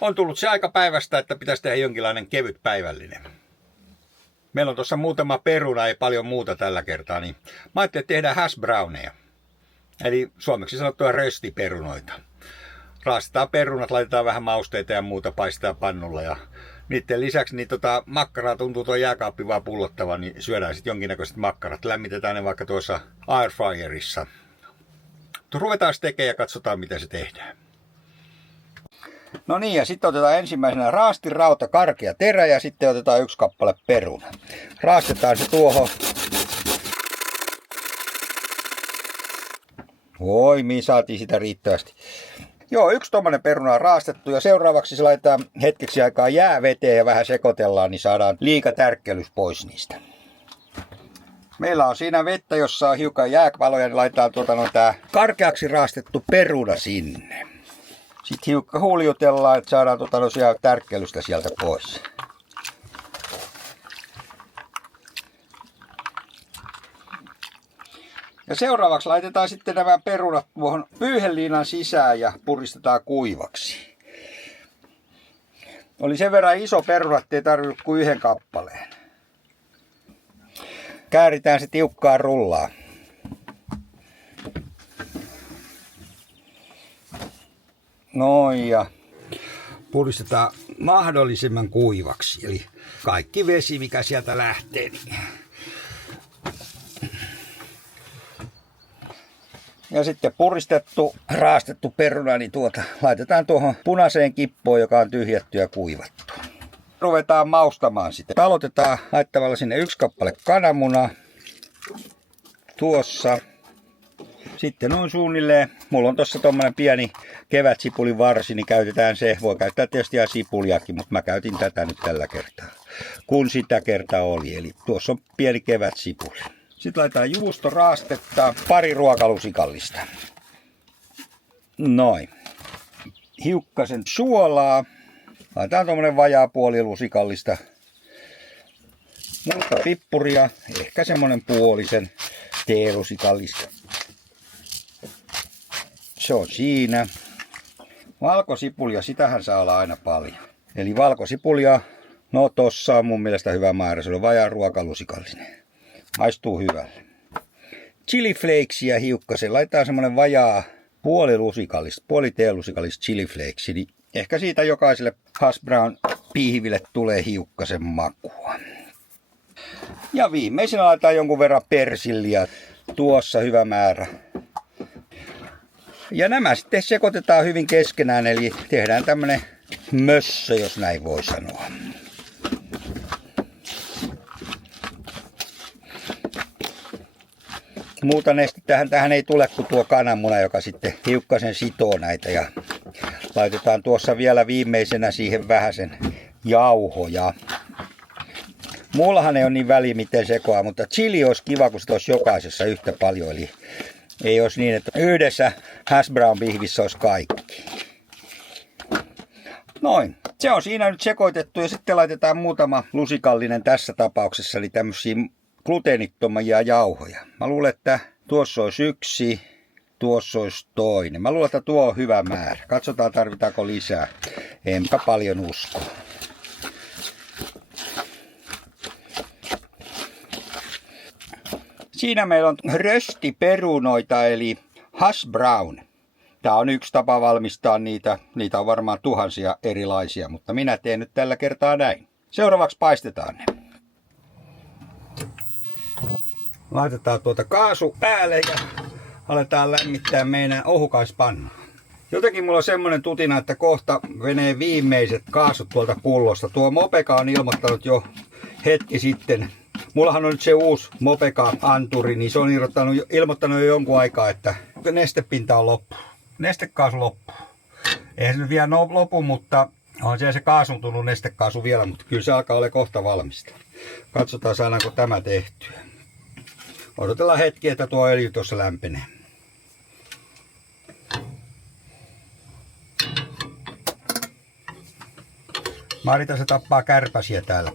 On tullut se aika päivästä, että pitäisi tehdä jonkinlainen kevyt päivällinen. Meillä on tuossa muutama peruna, ei paljon muuta tällä kertaa, niin mä ajattelin, että tehdään hash browneja. Eli suomeksi sanottuja röstiperunoita. Raastetaan perunat, laitetaan vähän mausteita ja muuta, paistaa pannulla ja niiden lisäksi niin makkaraa tuntuu tuo jääkaappi vaan pullottava, niin syödään sitten jonkinnäköiset makkarat. Lämmitetään ne vaikka tuossa airfryerissa. Ruvetaan tekemään ja katsotaan mitä se tehdään. No niin, ja sitten otetaan ensimmäisenä raastinrauta, karkea terä ja sitten otetaan 1 kappale peruna. Raastetaan se tuohon. Oi, saatiin sitä riittävästi. Joo, 1 tommonen peruna on raastettu ja seuraavaksi se laitetaan hetkeksi aikaa jääveteen ja vähän sekoitellaan, niin saadaan liikatärkkelys pois niistä. Meillä on siinä vettä, jossa on hiukan jääpaloja, niin laitetaan tää karkeaksi raastettu peruna sinne. Sitten hiukan huljutellaan, että saadaan tärkkelystä sieltä pois. Ja seuraavaksi laitetaan sitten nämä perunat tuohon pyyheliinan sisään ja puristetaan kuivaksi. Oli sen verran iso peruna, ettei tarvitse kuin 1 kappaleen. Kääritään se tiukkaan rullaan. Noin, ja puristetaan mahdollisimman kuivaksi. Eli kaikki vesi, mikä sieltä lähtee. Niin. Ja sitten puristettu, raastettu peruna, niin laitetaan tuohon punaiseen kippoon, joka on tyhjätty ja kuivattu. Ruvetaan maustamaan sitä. Aloitetaan laittamalla sinne 1 kappale kananmunaa. Tuossa. Sitten noin suunnilleen. Mulla on tossa tommonen pieni kevätsipulin varsi, niin käytetään se. Voi käyttää tietysti ihan sipuliakin, mutta mä käytin tätä nyt tällä kertaa. Kun sitä kertaa oli. Eli tuossa on pieni kevätsipuli. Sitten laitetaan juustoraastetta, 2 ruokalusikallista. Noin. Hiukkasen suolaa. Laitetaan tuommoinen vajaa 0,5 lusikallista. Muuta pippuria, ehkä semmonen 0,5 teelusikallista. Se on siinä. Valkosipulia, sitähän saa olla aina paljon. Eli valkosipulia, no tossa on mun mielestä hyvä määrä, se on vajaa ruokalusikallinen. Maistuu hyvälle. Chiliflakesia hiukkasen, laitetaan semmonen vajaa 0,5 lusikallista, 0,5 teelusikallista chiliflakesia, niin ehkä siitä jokaiselle hash brown piihville tulee hiukkasen makua. Ja viimeisenä laitetaan jonkun verran persilliä, tuossa hyvä määrä. Ja nämä sitten sekoitetaan hyvin keskenään, eli tehdään tämmönen mössö, jos näin voi sanoa. Muuta nestettä tähän ei tule kuin tuo kananmuna, joka sitten hiukkasen sitoo näitä. Ja laitetaan tuossa vielä viimeisenä siihen vähäsen jauhoja. Muullahan ei ole niin väliä miten sekoaa, mutta chili olisi kiva, kun sitä olisi jokaisessa yhtä paljon. Eli ei olisi niin, että yhdessä hash brown pihvissä olisi kaikki. Noin. Se on siinä nyt sekoitettu ja sitten laitetaan muutama lusikallinen tässä tapauksessa, eli tämmöisiä gluteenittomia jauhoja. Mä luulen, että tuossa olisi 1, tuossa olisi 2. Mä luulen, että tuo on hyvä määrä. Katsotaan tarvitaanko lisää. Enpä paljon usko. Siinä meillä on röstiperunoita eli hash brown. Tämä on yksi tapa valmistaa niitä. Niitä on varmaan tuhansia erilaisia, mutta minä teen nyt tällä kertaa näin. Seuraavaksi paistetaan ne. Laitetaan kaasu päälle ja aletaan lämmittää meidän ohukaispanna. Jotenkin mulla on semmonen tutina, että kohta menee viimeiset kaasut tuolta pullosta. Tuo Mopeka on ilmoittanut jo hetki sitten. Mullahan on nyt se uusi Mopeka-anturi, niin se on ilmoittanut jo jonkun aikaa, että nestepinta on loppu. Nestekaasu loppu. Eihän se nyt vielä lopu, mutta on se kaasuntunut nestekaasu vielä, mutta kyllä se alkaa olla kohta valmista. Katsotaan saadaanko tämä tehtyä. Odotellaan hetki, että tuo öljy tuossa lämpenee. Marita se tappaa kärpäsiä täällä.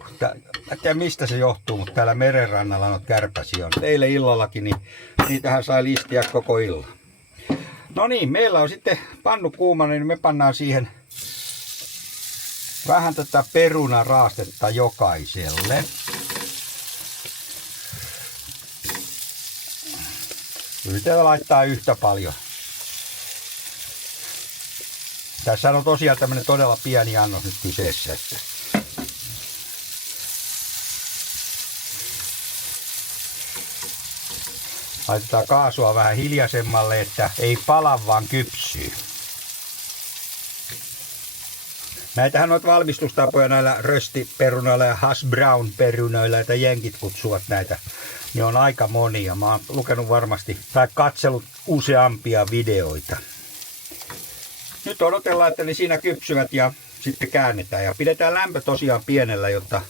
En tiedä mistä se johtuu, mutta täällä merenrannalla on kärpäsiä. Eilen illallakin, niin niitähän sai listiä koko illan. No niin, meillä on sitten pannu kuumana, niin me pannaan siihen Vähän tätä perunaraastetta jokaiselle. Yritetään laittaa yhtä paljon. Tässä on tosiaan tämmönen todella pieni annos nyt kyseessä. Laitetaan kaasua vähän hiljaisemmalle, että ei pala vaan kypsyy. Näitähän on valmistustapoja näillä röstiperunoilla ja hash brown perunoilla, että jenkit kutsuvat näitä. Ne on aika monia. Mä oon lukenut varmasti tai katsellut useampia videoita. Nyt odotellaan, että ne siinä kypsyvät ja sitten käännetään. Ja pidetään lämpö tosiaan pienellä, jotta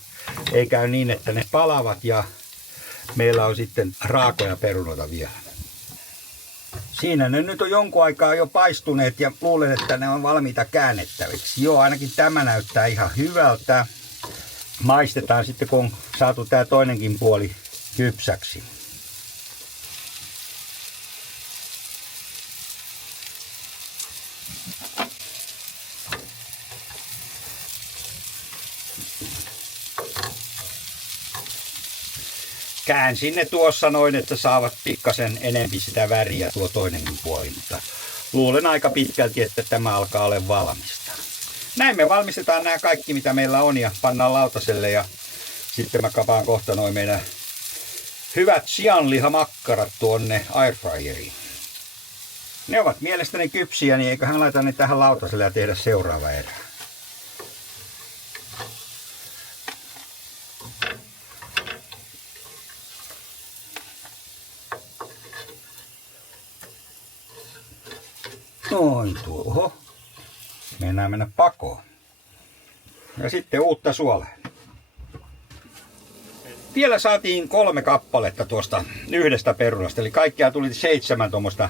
ei käy niin, että ne palavat ja meillä on sitten raakoja perunoita vielä. Siinä ne nyt on jonkun aikaa jo paistuneet ja luulen, että ne on valmiita käännettäviksi. Joo, ainakin tämä näyttää ihan hyvältä. Maistetaan sitten, kun on saatu tämä toinenkin puoli kypsäksi. Käänsin ne tuossa noin, että saavat pikkasen enempi sitä väriä tuo toinenkin puoli, mutta luulen aika pitkälti, että tämä alkaa olla valmista. Näin me valmistetaan nämä kaikki, mitä meillä on ja pannaan lautaselle ja sitten mä kapaan kohta noin meidän hyvät sianlihamakkarat tuonne airfryeriin. Ne ovat mielestäni kypsiä, niin eiköhän laita ne tähän lautaselle ja tehdä seuraava erä. Noin tuohon. Mennä pakoon. Ja sitten uutta suolaa. Vielä saatiin 3 kappaletta tuosta yhdestä perunasta. Eli kaikkiaan tuli 7 tuommoista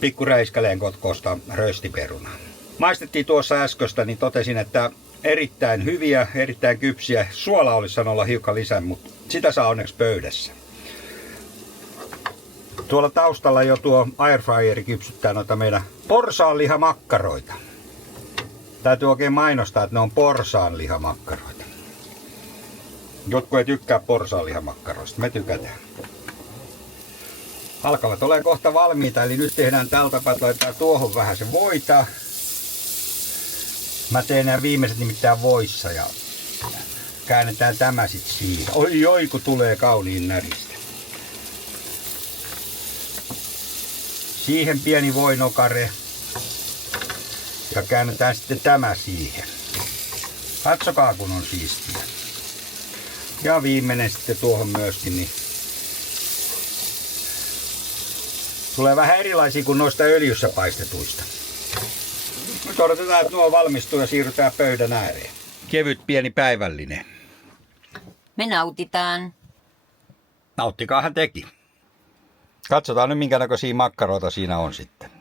pikkuräiskäleen kotkosta röstiperunaa. Maistettiin tuossa äsköstä, niin totesin, että erittäin hyviä, erittäin kypsiä. Suola olisi saanut olla hiukan lisää, mutta sitä saa onneksi pöydässä. Tuolla taustalla jo tuo airfryeri kypsyttää noita meidän porsaanlihamakkaroita. Täytyy oikein mainostaa, että ne on porsaanlihamakkaroita. Jotkut ei tykkää porsaanlihamakkaroista, me tykätään. Alkavat olemaan kohta valmiita, eli nyt tehdään tällä tapaa, että laitetaan tuohon vähän se voita. Mä teen nämä viimeiset nimittäin voissa ja käännetään tämä sitten siihen. Oi, kun tulee kauniin näristä. Siihen pieni voinokare ja käännetään sitten tämä siihen. Katsokaa kun on siistiä. Ja viimeinen sitten tuohon myöskin. Niin tulee vähän erilaisia kuin noista öljyssä paistetuista. Nyt odotetaan, että nuo valmistuu ja siirrytään pöydän ääreen. Kevyt pieni päivällinen. Me nautitaan. Nauttikaahan teki. Katsotaan nyt minkä näköisiä makkaroita siinä on sitten.